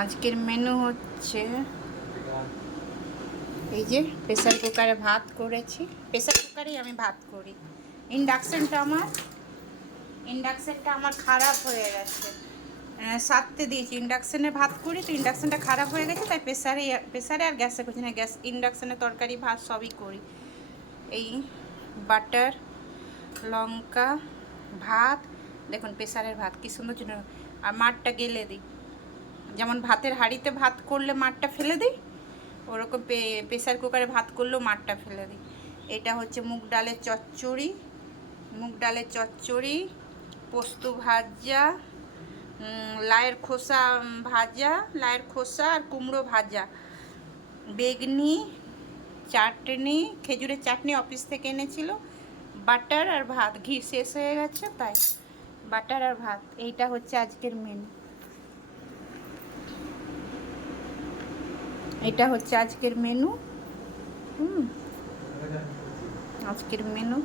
আজকের মেনু হচ্ছে এই যে প্রেসার কুকারে ভাত করেছি। প্রেসার কুকারেই আমি ভাত করি। ইন্ডাকশানটা আমার খারাপ হয়ে গেছে। সারতে দিয়েছি, ইন্ডাকশানে ভাত করি তো ইন্ডাকশানটা খারাপ হয়ে গেছে, তাই প্রেসারে আর গ্যাসে করছি না। ইন্ডাকশানে তরকারি ভাত সবই করি। এই বাটার, লঙ্কা, ভাত, দেখুন প্রেসারের ভাত কী সুন্দর জন্য। আর মাঠটা গেলে দিই, যেমন ভাতের হাঁড়িতে ভাত করলে মাঠটা ফেলে দিই, ওরকম প্রেসার কুকারে ভাত করলেও মাঠটা ফেলে দিই। এটা হচ্ছে মুগ ডালের চচ্চড়ি, পোস্ত ভাজা, লায়ের খোসা আর কুমড়ো ভাজা, বেগনি, চাটনি, খেজুরের চাটনি অফিস থেকে এনেছিল, বাটার আর ভাত। ঘি শেষ হয়ে গেছে তাই বাটার আর ভাত। এইটা হচ্ছে আজকের মেনু। এটা হচ্ছে আজকের মেনু। আজকের মেনু।